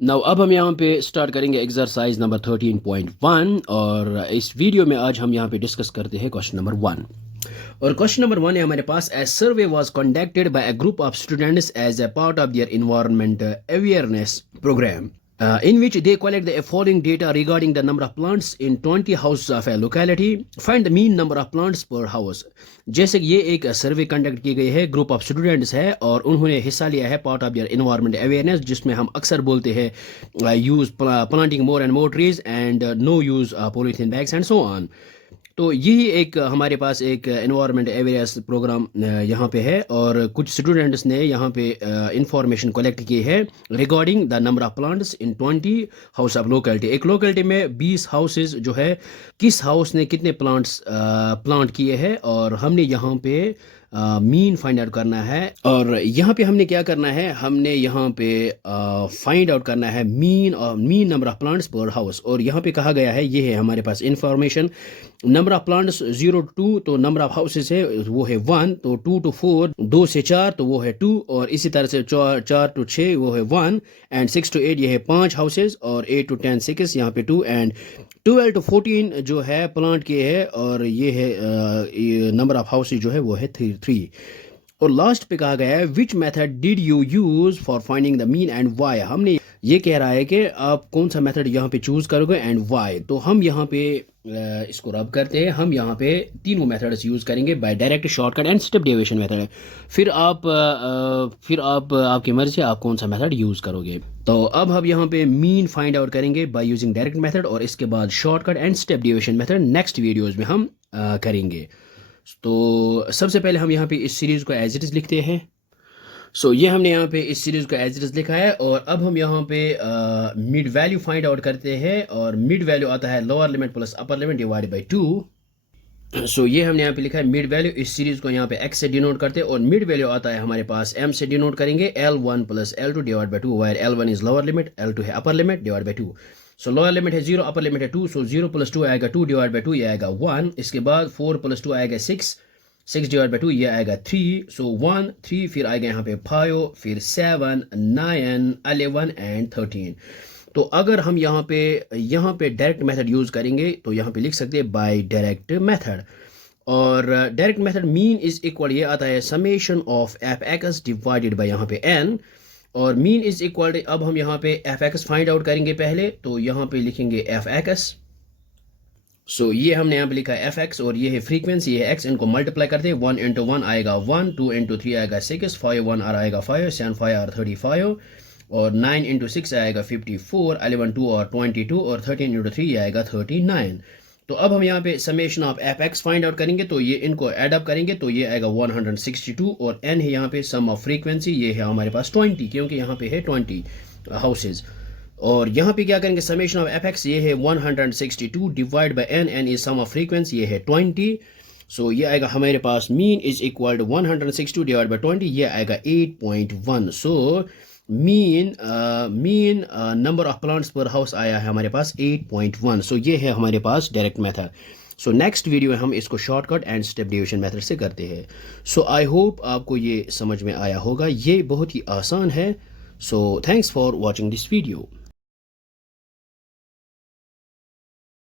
Now अब हम यहाँ पे स्टार्ट करेंगे एक्सरसाइज नंबर 13.1 और इस वीडियो में आज हम यहाँ पे डिस्कस करते हैं क्वेश्चन नंबर 1। और क्वेश्चन नंबर 1 है हमारे पास। A survey was conducted by a group of students as a part of their environment awareness programme in which they collect the following data regarding the number of plants in 20 houses of a locality. Find the mean number of plants per house. जैसे कि ये एक survey conduct की गई है, group of students है और उन्होंने हिस्सा लिया है part of their environment awareness, जिसमें हम अक्सर बोलते हैं use planting more and more trees and no use polythene bags and so on. तो यही एक हमारे पास एक एनवायरनमेंट अवेयरनेस प्रोग्राम यहाँ पे है और कुछ स्टूडेंट्स ने यहाँ पे इंफॉर्मेशन कलेक्ट की है regarding the number of plants in 20 house of locality. एक लोकेलिटी में 20 हाउसेज जो है, किस हाउस ने कितने प्लांट्स प्लांट किए हैं और हमने यहाँ पे मीन फाइंड आउट करना है। और यहाँ पे हमने क्या करना है, हमने यहाँ पे फाइंड आउट करना है mean number of plants per house. और यहाँ पे कहा गया है, ये है हमारे पास information. Number of plants 0 to 2 तो नंबर ऑफ हाउसेस है वो है 1, तो 2 to 4 2 से 4 तो वो है 2, और इसी तरह से 4 to 6 वो है 1 एंड 6 to 8 ये है 5 हाउसेस, और 8 to 10 6 यहाँ पे 2 एंड 12 to 14 जो है प्लांट के है, और ये है नंबर ऑफ हाउसेस जो है वो है 3। और लास्ट पे कहा गया है which method did you use for finding the mean and why. हमने ये कह रहा है कि आप कौन सा मेथड यहाँ पे चूज करोगे एंड वाई। तो हम यहाँ पे इसको रब करते हैं, हम यहाँ पे तीनों मेथड्स यूज करेंगे by direct, shortcut and step deviation method. फिर आप आपकी मर्जी आप कौन सा मेथड यूज करोगे। तो अब हम यहाँ पे मीन फाइंड आउट करेंगे बाय यूजिंग डायरेक्ट मेथड, और इसके बाद shortcut and step deviation method next videos में हम करेंगे। तो सबसे पहले हम यहाँ पे इस सीरीज को एज इट इज लिखते हैं। ये हमने यहाँ पे इस सीरीज को एज इट इज लिखा है, और अब हम यहाँ पे मिड वैल्यू फाइंड आउट करते हैं, और मिड वैल्यू आता है lower limit plus upper limit divided by 2। ये हमने यहाँ पे लिखा है मिड वैल्यू। इस सीरीज को यहाँ पे x से डिनोट करते हैं, और मिड वैल्यू आता है हमारे पास m से डिनोट करेंगे L1 plus L2 divide by 2, wire L1 is lower limit, L2 है upper limit divide by 2। Lower limit है 0, अपर लिमिट है 2, 0 प्लस 2 आएगा 2 डिवाइड बाय 2, ये आएगा 1। इसके बाद 4 प्लस 2 आएगा 6 डिवाइड बाय 2 ये आएगा 3। 1 3, फिर आएगा यहाँ पे 5, फिर 7 9 11 एंड 13। तो अगर हम यहाँ पे डायरेक्ट मेथड यूज करेंगे तो यहाँ पे लिख सकते हैं बाय डायरेक्ट मेथड। और direct method mean is equal, ये आता है summation of F x divided by यहाँ पे n, और मीन इज इक्वल, अब हम यहाँ पे एफ एक्स फाइंड आउट करेंगे पहले, तो यहाँ पे लिखेंगे एफ एक्स। ये हमने यहाँ पे लिखा है एफ एक्स, और ये है फ्रीक्वेंसी, ये है एक्स, इनको मल्टीप्लाई करते हैं। 1 into 1 आएगा 1, 2 into 3 आएगा 6, 5 1 आर आएगा 5, 7 5 आर 35, और 9 into 6 आएगा 54, 11 2 और 22, और 13 into 3 आएगा 39। तो अब हम यहाँ पे summation of F x find out करेंगे, तो ये इनको एड अप करेंगे तो ये आएगा 162, और एन है यहाँ पे सम ऑफ फ्रीक्वेंसी, ये है हमारे पास 20, क्योंकि यहाँ पे है 20 हाउसेज। और यहाँ पे क्या करेंगे समेशन ऑफ एफ एक्स, ये है 162 divide by n, n is sum of frequency, ये है 20। ये आएगा हमारे पास mean is equal to 162 divide by 20, ये आएगा 8.1। Mean number of plants per house आया है हमारे पास 8.1। ये है हमारे पास डायरेक्ट मेथड। नेक्स्ट वीडियो में हम इसको shortcut and step division method से करते हैं। आई होप आपको ये समझ में आया होगा, ये बहुत ही आसान है। Thanks for watching this video.